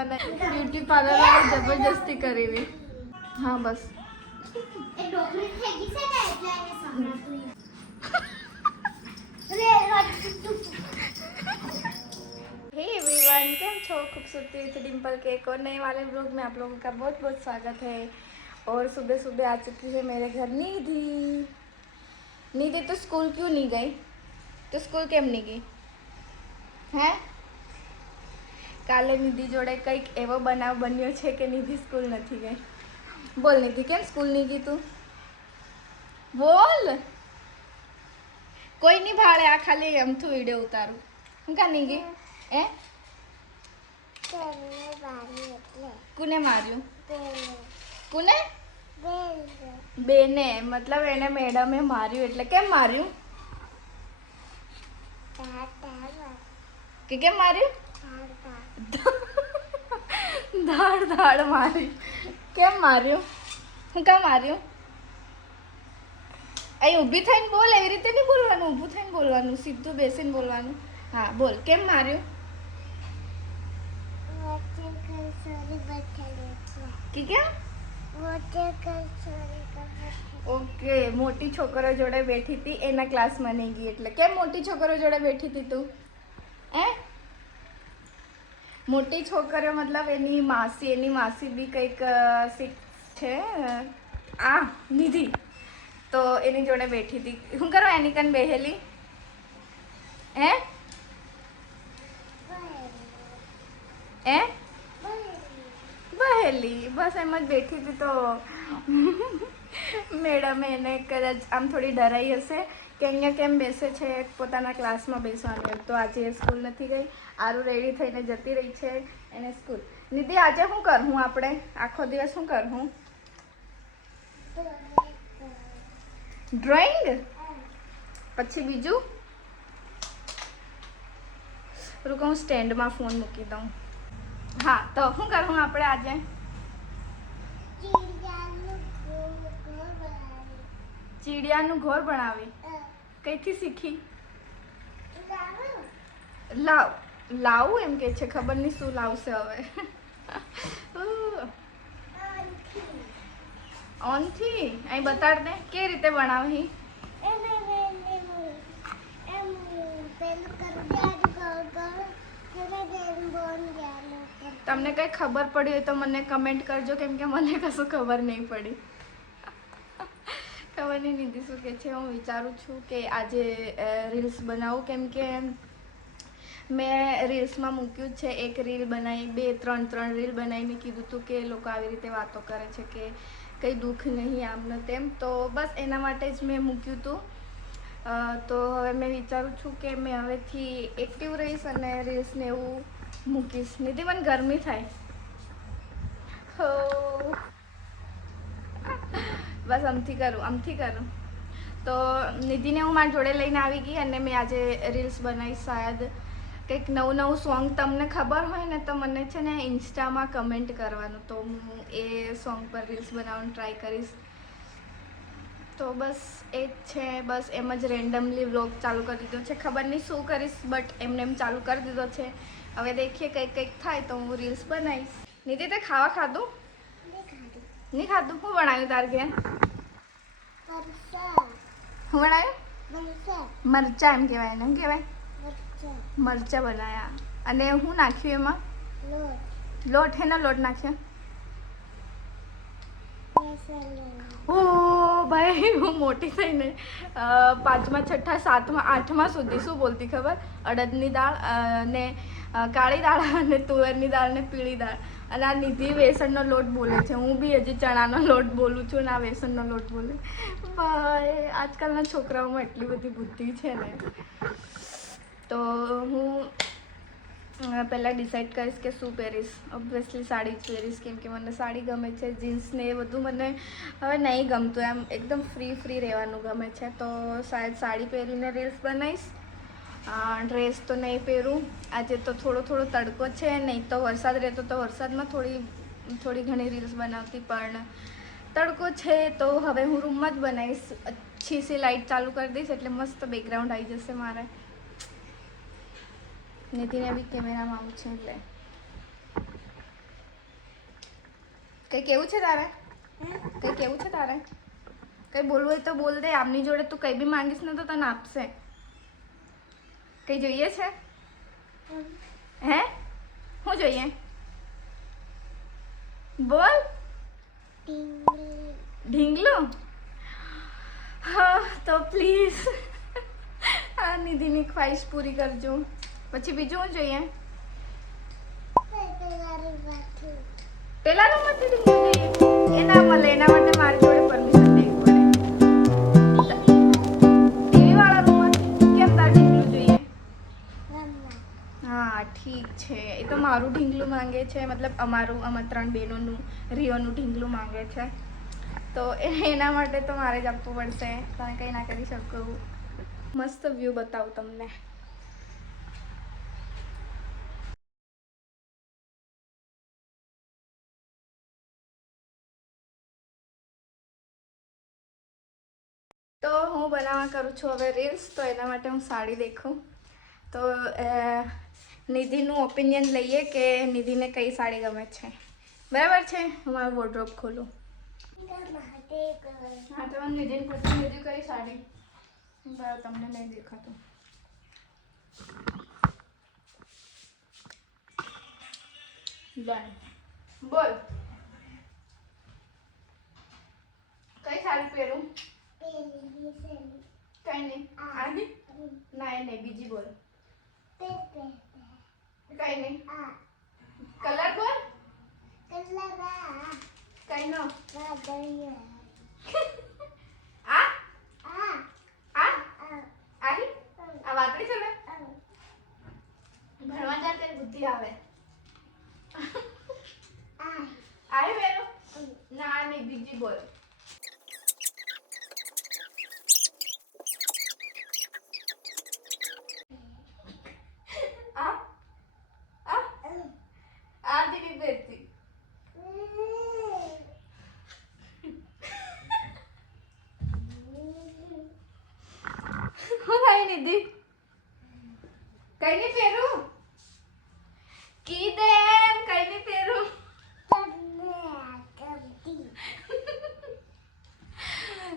પોતાને beauty parlour જબરજસ્તી કરેલી. હા બસ हे एवरीवन, केम छो? खूबसूरती विद डिम्पल के एक और नए वाले ब्लॉग में आप लोगों का बहुत बहुत स्वागत है। और सुबह सुबह आ चुकी है मेरे घर निधि। निधि तो स्कूल क्यों नहीं गई? तो स्कूल केम नहीं गई है? काले निधि जोड़े कईक एवो बनाव बन्यो छे के निधि स्कूल नहीं गई। बोल निधि, केम स्कूल नहीं गई तू? बोल। कोई नहीं भाड़े, आ खाली अमथू वीडियो उतारू। હું કા નહીં ગઈ? એ કોને માર્યું? કોને? બેને. મતલબ એને મેડમે માર્યું. એટલે કેમ માર્યું? કે કેમ માર્યું? ધાડ ધાડ માર્યું. કેમ માર્યું? હું કા માર્યું? અહીં ઊભી થઈને બોલ. એવી રીતે નહીં બોલવાનું. ઊભું થઈને બોલવાનું, સીધું બેસીને બોલવાનું. હા બોલ, કેમ માર્યું? કે કેમ? ઓકે, મોટી છોકરો જોડે બેઠી હતી એના ક્લાસમાં નહીં ગઈ. એટલે કેમ મોટી છોકરો જોડે બેઠી હતી તું? હે? મોટી છોકરો મતલબ એની માસી બી કંઈક શીખ છે આ નિધિ, તો એની જોડે બેઠી હતી. શું કરો એની કન બેહેલી? હે? એ બહેલી બસ એમ જ બેઠી હતી. તો મેડમે એને કદાચ આમ થોડી ડરાઈ હશે કે અહીંયા કેમ બેસે છે, પોતાના ક્લાસમાં બેસવાનું. તો આજે સ્કૂલ નથી ગઈ. આરું રેડી થઈને જતી રહી છે એને સ્કૂલ. નિધિ, આજે શું કરું આપણે? આખો દિવસ શું કરું? ડ્રોઈંગ. પછી બીજું? રૂકો, હું સ્ટેન્ડમાં ફોન મૂકી દઉં. હા, તો શું કરું આપણે આજે? ચીડિયાનું ઘર બનાવી. કઈથી શીખી? લાવું એમ કે છે. ખબર નહીં શું લાવશે હવે. ઓનથી અહીં બતાડ દે કે રીતે બનાવી. તમને કઈ ખબર પડી હોય તો મને કમેન્ટ કરજો, કેમ કે મને કશું ખબર નહીં પડી. ખબર નહીં નિધિ શું કે છે. હું વિચારું છું કે આજે રીલ્સ બનાવું, કેમ કે મેં રીલ્સમાં મૂક્યું છે. એક રીલ બનાવી, ત્રણ રીલ બનાવીને કીધું હતું કે લોકો આવી રીતે વાતો કરે છે કે કંઈ દુઃખ નહીં, આમ ને તેમ. તો બસ એના માટે જ મેં મૂક્યું હતું. તો હવે મેં વિચારું છું કે મેં હવેથી એક્ટિવ રહીશ અને રીલ્સને એવું મૂકીશ. નિધિ, મને ગરમી થાય. હો બસ આમથી કરું. તો નિધિને હું મારી જોડે લઈને આવી ગઈ અને મેં આજે રીલ્સ બનાવીશ. શાયદ કંઈક નવું સોંગ તમને ખબર હોય ને તો મને છે ને ઇન્સ્ટામાં કમેન્ટ કરવાનું, તો હું એ સોંગ પર રીલ્સ બનાવવાનું ટ્રાય કરીશ. તો બસ એ જ છે. બસ એમ જ રેન્ડમલી વ્લોગ ચાલુ કરી દીધો છે. ખબર નહીં શું કરીશ, બટ એમને એમ ચાલુ કરી દીધો છે. હવે દેખીએ કંઈક થાય તો હું રીલ્સ બનાવીશ. નિધિ, તે ખાવા ખાધું? નહીં ખાધું? શું બનાવ્યું તાર ઘેર? શું બનાવ્યું? મરચા એમ કહેવાય ને? શું કહેવાય? મરચા બનાવ્યા. અને હું નાખ્યું એમાં? લોટ. હેનો લોટ નાખ્યો? ઓ ભાઈ, હું મોટી થઈને 5મા 6ઠા 7મા 8મા સુધી શું બોલતી ખબર? અડદની દાળ ને કાળી દાળ અને તુવેરની દાળ ને પીળી દાળ. અને આ નિધિ બેસનનો લોટ બોલે છે. હું બી હજી ચણાનો લોટ બોલું છું ને આ બેસનનો લોટ બોલે. ભાઈ, આજકાલના છોકરાઓમાં એટલી બધી બુદ્ધિ છે ને. તો હું પહેલાં ડિસાઈડ કરીશ કે શું પહેરીશ. ઓબ્વિયસલી સાડી જ પહેરીશ, કેમ કે મને સાડી ગમે છે. જીન્સ ને એ બધું મને હવે નહીં ગમતું. એમ એકદમ ફ્રી રહેવાનું ગમે છે. તો શાયદ સાડી પહેરીને રીલ્સ બનાવીશ. ડ્રેસ તો નહીં પહેરું. આજે તો થોડો તડકો છે. નહીં તો વરસાદ રહેતો તો વરસાદમાં થોડી ઘણી રીલ્સ બનાવતી, પણ તડકો છે તો હવે હું રૂમમાં જ બનાવીશ. अच्छी सी લાઇટ ચાલુ કરી દઈશ એટલે મસ્ત બેકગ્રાઉન્ડ આવી જશે મારે. નિધિને બી કેમેરામાં આવું છે એટલે કઈ કેવું છે તારે? કઈ કેવું છે તારે? કઈ બોલવું હોય તો બોલ દે. આમની જોડે તું કઈ બી માંગીશ ને તો તને આપશે. કઈ જોઈએ છે? હે? શું જોઈએ? બોલ. ઢીંગલું? હા તો પ્લીઝ આ નિધિની ખ્વાહિશ પૂરી કરજો. પછી બીજું શું જોઈએ? પેલા રૂમમાંથી ઢીંગલું જોઈએ? એ ના મળે, એના માટે મારી જોડે પરમિશન લેવી પડે. ટીવી વાળા રૂમમાંથી કેમ તાર ઢીંગલું જોઈએ? હા ઠીક છે. એ તો મારું ઢીંગલું માંગે છે, મતલબ અમારું, અમારા 3 બહેનોનું, રિયોનું ઢીંગલું માંગે છે. તો એના માટે તો મારે જ આપવું પડશે. તમે કંઈ ના કરી શકો. મસ્ત વ્યૂ બતાવું તમને. તો હું બનાવવા કરું છું હવે રીલ્સ. તો એના માટે હું સાડી દેખું. તો નિધિનું ઓપિનિયન લઈએ કે નિધિને કઈ સાડી ગમે છે. બરાબર છે? હું મારું વોર્ડરોબ ખોલું. હા તો નિધિને પૂછું, નિધિ કઈ સાડી? બરાબર, તમને નહીં દેખાતું. ડન. બોલ કઈ સાડી પહેરું? કઈ નહીં. આની? ના એ નહીં, બીજી બોલ. કઈ નહીં. કલર બોલ. કઈ નો? આ આહી આ વાતડી છે ને? ભણવા જા ત્યારે બુદ્ધિ આવે. આહી પહેરો? ના નહીં, બીજી બોલ. આરતી નહીં પહેરતી. હું થાય નિધિ? કઈ નહીં પહેરું. કીધે એમ કઈ નહીં પહેરું.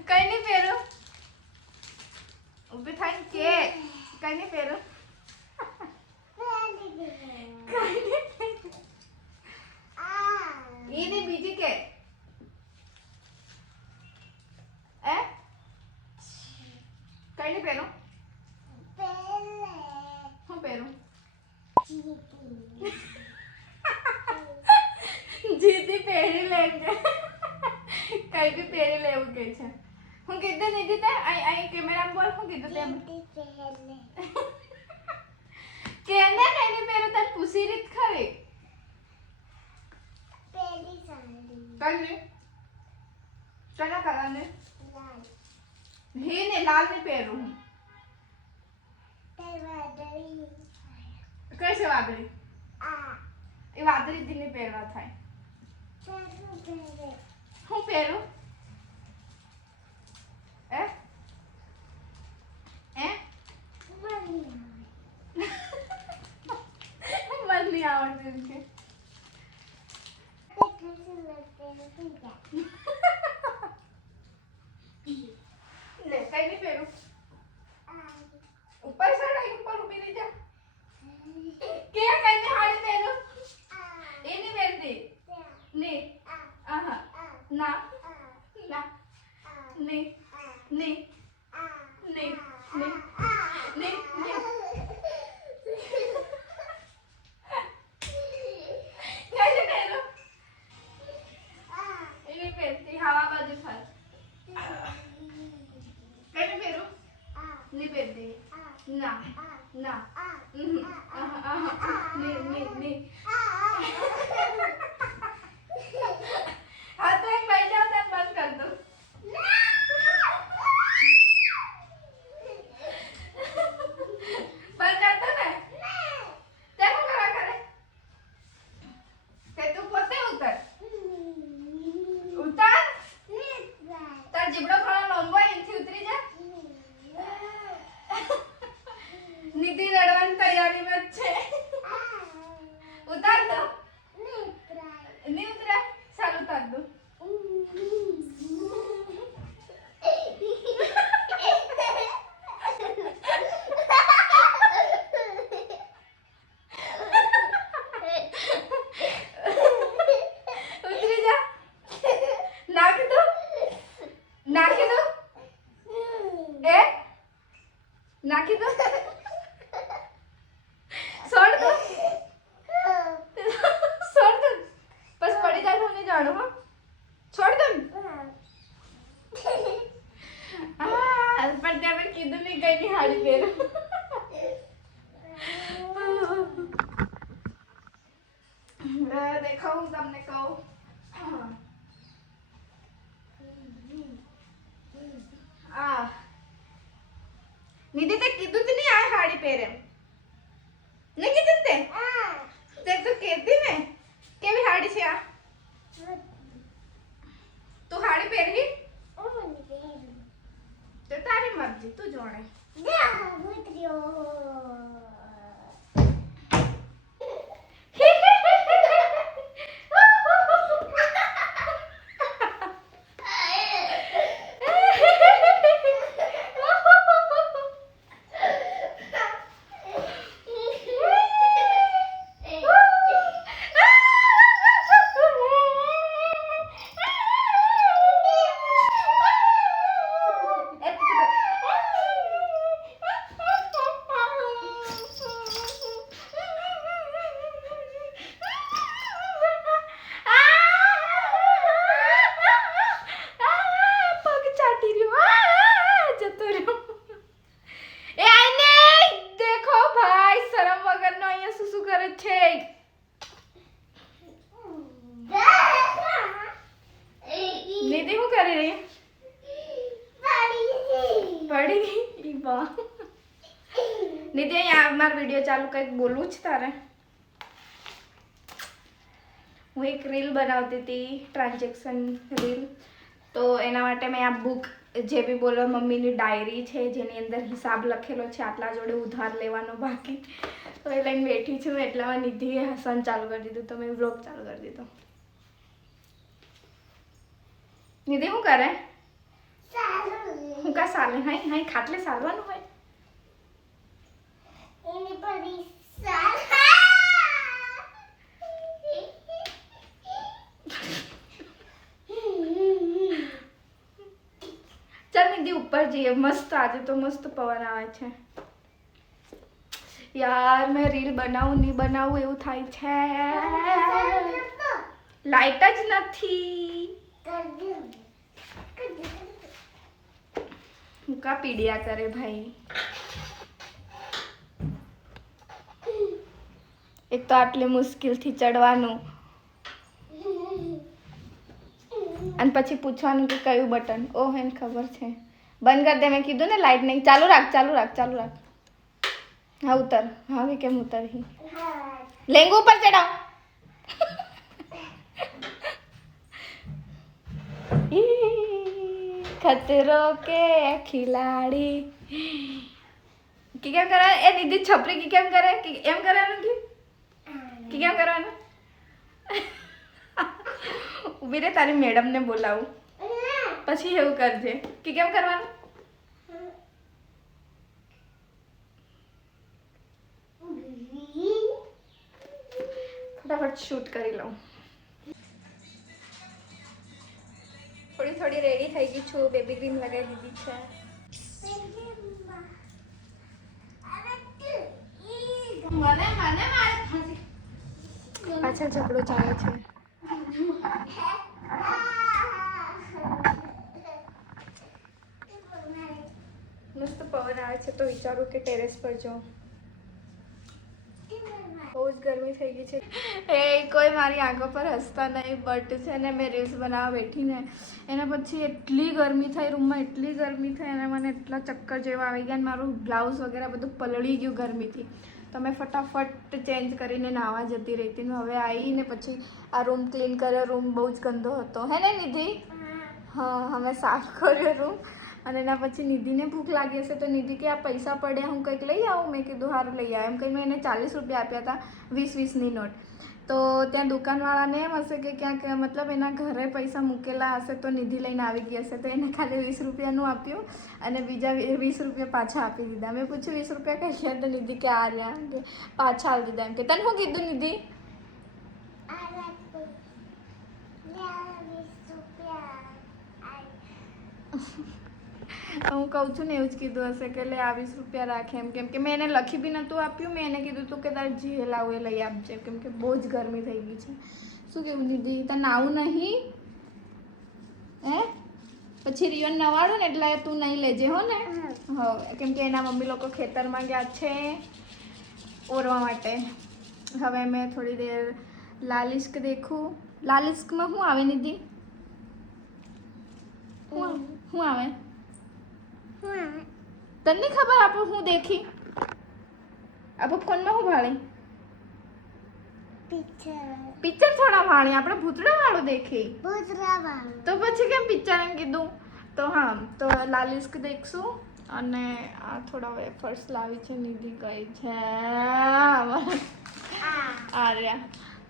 કઈ નહીં પહેરું. ઊભી થાય કે કઈ નહીં પહેરું. ini biji ke? Kau ini peru? Hum peru? जीती पेड़ी लेंगे कहीं भी पेड़ी ले उगे छे हूँ किधर नहीं दीते आई कैमरा बोल हूँ किधर ले कहना नहीं पेरू तक पुसी रीत खरी पेड़ी साड़ी कहीं चला करा ने लाल ही ने लाल नहीं पेरू कैसे वादरी ये वादरी दिन ने पेरवा था હું પહેરું મને નહીં આવડતું કે લે કઈ નહીં પહેરું ઉપર ચડાઈ ઉપર ઊભી રહી જા કે કઈ નહીં હાડી પહેરું એ નહીં પહેરતી નહીં આહા ના ના નહીં નહીં નહીં નહીં નહીં कैसे पहनो ये पहनती हवा बाजू फल कैसे पहनो नहीं पहनती ना ना नहीं नहीं नहीं हाँ तो एक बैठ जाओ કાઢો હો. છોડ દો ને. પણ ત્યાં મેં કીધું નહીં કઈ ની હાડી પહેરો. દેખાવું તમને કહું. નિધિ તે કીધું જ નહીં આ સાડી પહેરે. નહીં કીધું તે તો કહેતી ને કેવી સાડી છે આ. તું સાડી પહેરી તો તારી મરજી તું જોણે. નિધિ શું કરી રહી પડી વાહ નિધિ અહીંયા મારો વિડીયો ચાલુ કંઈક બોલવું જ તારે. હું એક રીલ બનાવતી હતી ટ્રાન્ઝેક્શન રીલ. તો એના માટે મેં આ બુક જે બી બોલો મમ્મીની ડાયરી છે જેની અંદર હિસાબ લખેલો છે આટલા જોડે ઉધાર લેવાનો બાકી. તો એ લઈને બેઠી છું એટલામાં નિધિએ હસન ચાલુ કરી દીધું તો મેં વ્લોગ ચાલુ કરી દીધો. નિધિ શું કરે? હું કા સાલે હાઈ હાઈ ખાટલે સાલવાનું હોય. ચાલ નિધિ ઉપર જઈએ. મસ્ત આજે તો મસ્ત પવન આવે છે યાર. મેં રીલ બનાવું નહીં બનાવું એવું થાય છે. લાઈટ જ નથી. કા પીડિયા કરે ભાઈ. એક તો આટલી મુશ્કેલથી ચડવાનું અને પછી પૂછવાનું કે કયું બટન. ઓહ એને ખબર છે. બંધ કરી દે મેં કીધું ને લાઈટ નહીં. ચાલુ રાખ ચાલુ રાખ ચાલુ રાખ. હા ઉતર. હવે કેમ ઉતરી? લેંગુ ઉપર ચડાવ. खतरो के खिलाड़ी कि क्या करा ए निधि छपरी की केम करे कि एम करानु कि केम करवानु. ઉભી રે તારી મેડમ ને બોલાવું પછી એવું કરજે કે કેમ કરવાનું. ફટાફટ શૂટ કરી લઉં. થોડી થોડી રેડી થઈ ગઈ છું. બેબી ક્રીમ લગાવી દીધી છે. પાછળ ઝઘડો ચાલે છે. મસ્ત પવન આવે છે તો વિચારું કે ટેરેસ પર જાઉં. બહુ જ ગરમી થઈ ગઈ છે. એ કોઈ મારી આંખો પર હસતા નહીં. બટ છે ને મેં રીલ્સ બનાવવા બેઠી ને એના પછી એટલી ગરમી થઈ રૂમમાં એટલી ગરમી થઈ અને મને એટલા ચક્કર જેવા આવી ગયા. મારું બ્લાઉઝ વગેરે બધું પલળી ગયું ગરમીથી. તો મેં ફટાફટ ચેન્જ કરીને નાહવા જતી રહી હતી. હવે આવીને પછી આ રૂમ ક્લીન કર્યો. રૂમ બહુ જ ગંદો હતો હે ને નિધિ? હા અમે સાફ કર્યો રૂમ. અને એના પછી નિધિને ભૂખ લાગી હશે તો નિધિ કે આ પૈસા પડ્યા હું કંઈક લઈ આવું. મેં કીધું હારું લઈ આવ. એમ કંઈ મેં એને 40 રૂપિયા આપ્યા હતા 20-20ની નોટ. તો ત્યાં દુકાનવાળાને એમ હશે કે ક્યાંક મતલબ એના ઘરે પૈસા મૂકેલા હશે તો નિધિ લઈને આવી ગઈ હશે. તો એને ખાલી 20 રૂપિયાનું આપ્યું અને બીજા 20 રૂપિયા પાછા આપી દીધા. મેં પૂછ્યું 20 રૂપિયા કઈ ગયા? તો નિધિ કે આ રહ્યા કે પાછા આપી દીધા. એમ કે તને શું કીધું નિધિ? હું કહું છું ને એવું જ કીધું હશે કે લે 20 રૂપિયા રાખે એમ. કેમ કે મેં એને લખી બી નહોતું આપ્યું. મેં એને કીધું હતું કે તારે જે લાવું એ લઈ આપજે કેમ કે બહુ જ ગરમી થઈ ગઈ છે. શું કેવું દીદી તને નાવું નહીં હે પછી રિયોન નવાડું ને એટલે તું નહીં લેજે હો ને હવે કેમ કે એના મમ્મી લોકો ખેતરમાં ગયા છે ઓરવા માટે હવે મેં થોડી દેર લાલિસ્ક દેખું લાલિસ્કમાં શું આવે નિધિ શું આવે તને નહીં ખબર આપણે શું દેખી આપણે ફોનમાં શું ભાળી પિક્ચર થોડા ભાણી આપણે ભૂતડા વાળું દેખી તો પછી કેમ પિક્ચર એમ કીધું તો હા તો લાલિસ્ક દેખશું અને આ થોડા વેફર્સ લાવી છે નિધિ ગઈ છે આર્યા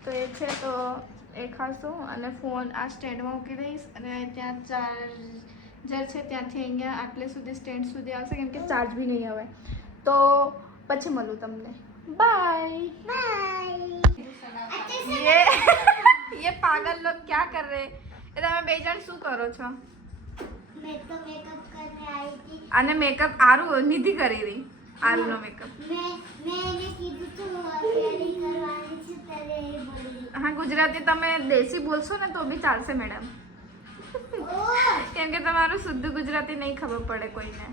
તો એ છે તો એ ખાશું અને ફોન આ સ્ટેન્ડમાં મૂકી દઈશ અને ત્યાં ચાર્જર છે ત્યાંથી અહીંયા આટલે સુધી સ્ટેન્ડ સુધી આવશે કેમ કે ચાર્જ બી નહીં આવે તો પછી મળું તમને બાય ये पागल लोग क्या कर रहे हैं તમે બે જણ શું કરો છો मैं तो मेकअप करने आई थी અને મેકઅપ આરુ નિધિ કરી રહી આરુનો મેકઅપ मैंने कीधું તો તૈયારી કરવાની છે ત્યારે એ બોલી હા ગુજરાતી તમે દેશી બોલશો ને તો બી ચાલશે મેડમ કેમ કે તમારું શુદ્ધ ગુજરાતી નહીં ખબર પડે કોઈને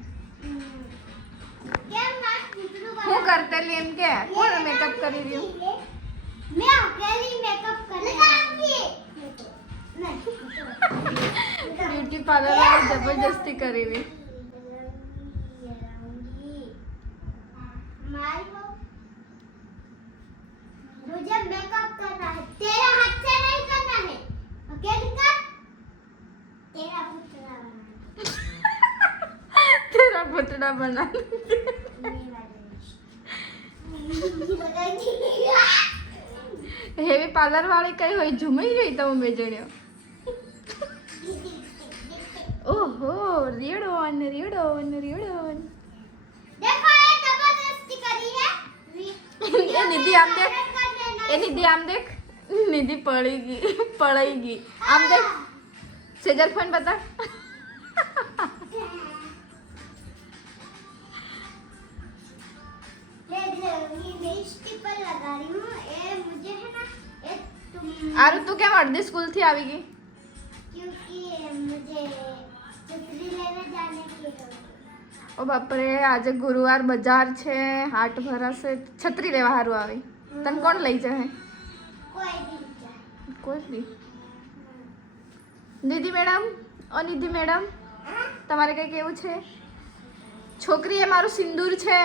કેમ ના કીધું હું કરતેલી એમ કે કોણ મેકઅપ કરી રહ્યું मैं अकेली मेकअप करने आई બ્યુટી પાર્લર વાળી જબરજસ્તી કરી રહી मुझे मेकअप करना है तेरा हाथ से नहीं करना है अकेली कर तेरा पुतला बना तेरा पुतला बना હેવી પાર્લર વાળી કઈ હોય ઝુમી ગઈ તમે બે જણ્યો ઓહો રીડો અને રીડો અને રીડો देखो ये जबरदस्ती करी है એ નિધિ આમ દેખ એ નિધિ આમ દેખ નિધિ પડાઈ ગઈ આમ દેખ સેજર ફોન બતા लिपस्टिक पर लगा रही हूँ ये मुझे है ना ये तुम આરુ તું કેમ અડધી સ્કૂલ થી આવી ગઈ क्योंकि मुझे छतरी लेने जाने की है ઓ બાપરે આજે ગુરુવાર બજાર છે હાટ ભરાશે છત્રી લેવા હારું આવી તને કોણ લઈ જાય कोई भी जाए કોઈ બી નિધિ મેડમ ઓ નિધિ મેડમ તમારે કઈ કેવું છે છોકરી એ મારું સિંદૂર છે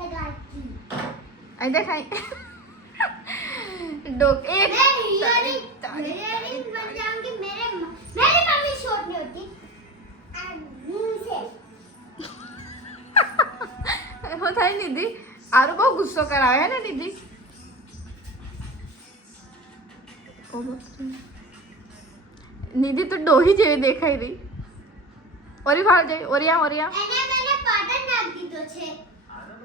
लगाती અહીં દેખાય ડોક એક मैं हीरोइन बन जाऊंगी मेरी मम्मी शॉर्ट नहीं होती से हो થાય નિધિ આરું બહુ ગુસ્સો કરાવે હે ને નિધિ ઓ બાપરે નિધિ તો ડોહી જેવી દેખાઈ રહી ઓરી ભાળ જઈ ઓરિયા ઓરિયા मैंने पाउडर नाख दीधो छे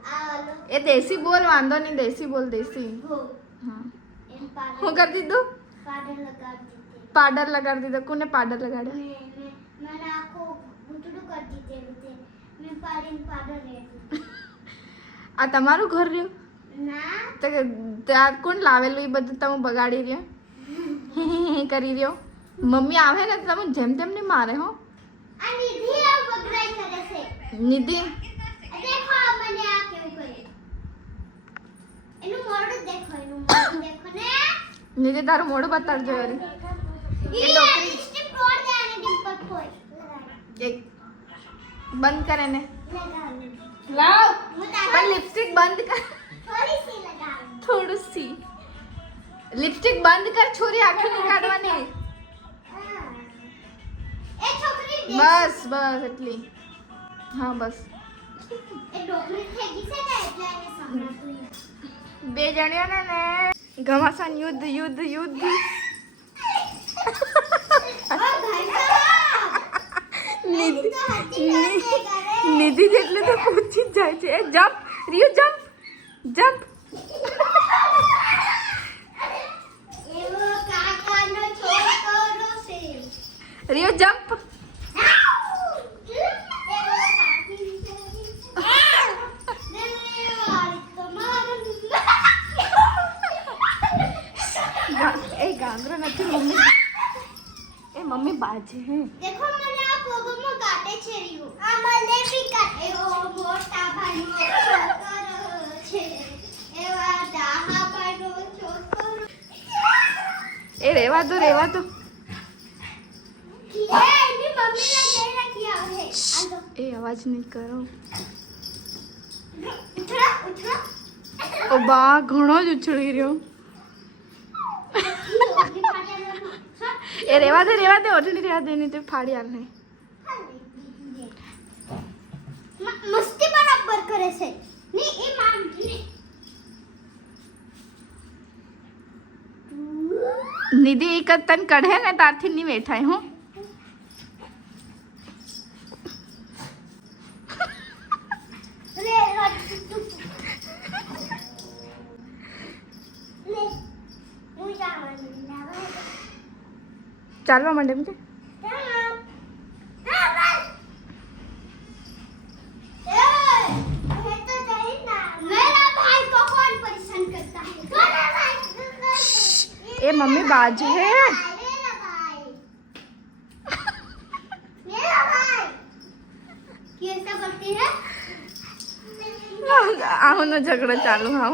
आ वालो એ દેશી બોલ વાંધો નહીં દેશી બોલ દેશી हो હા इन पाउडर હું કરી દીધું पाउडर लगा दीते પાવડર લગાડી દીધો કોને પાવડર લગાડ્યો मैंने आंखों गुटड़ू कर दीते थे मैं पाउडर ले આ તમારું ઘર રહ્યું ना તો ત્યાં કોણ લાવેલું એ બધું તમે બગાડી રહ્યો કરી રહ્યો મમ્મી આવે ને તો તમે જેમ તેમ નહીં મારે હો आ निधि अब बगड़ाई करे से નિધિ देखो अब मैंने आ क्यों करे इनु मोड़ देखो ने નિધિ તારું મોઢું બતાડજો યાર ये डॉक्टरी- लिपस्टिक तोड़ दे ने डिंपल कोई એક બંધ કરે ને लगा લાવ मुझे પણ લિપસ્ટિક બંધ કર थोड़ी सी लगा થોડું સી લિપસ્ટિક બંધ કર છોરી આંખે નહીં કાઢવાની ए छोकरी બસ બસ એટલી હા બસ ए डोकरी थेगी से ने એટલે એને સંભળાતું બે જણ્યોને ને ઘમાસાન યુદ્ધ યુદ્ધ યુદ્ધ નિધિ નિધિ જેટલે તો પહોંચી જ જાય છે એ જમ્પ રિયુ જમ્પ જમ્પ એવો કાકાનો છોકરો છે રિયુ જમ્પ એવો કાકી છે ને વાળી તમારું જાંગરો નથી મમ્મી એ મમ્મી બાજે હે देखो મને આ પોગોમાં કાટે છે રીઓ આ મને બી કાટે ઓ મોટા ભાઈનો છોકરો છે એવા દાહા ભાઈનો છોકરો એ રેવા દો એ એની મમ્મીને કહી રાખી આવે આલો એ અવાજ નહીં કરો ઉઠરા ઓ બા ઘણો જ ઉછળી રહ્યો એ રેવા દે ઓઢણી રેવા દે નહીં તો ફાડી આલ નહીં મસ્તી બરાબર કરે છે ની એ માન નિધિ એક જ તન કઢે ને તારથી નહીં બેઠાય હું રે લે હું જાવાનું ના ચાલવા માંડે એમ છે ए मम्मी बाज है आहो ना झगड़ा चालू हाँ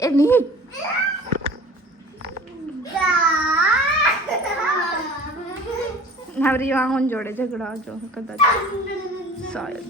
ए नहीं नवरी आहो जोड़े झगड़ा जो कदाच शायद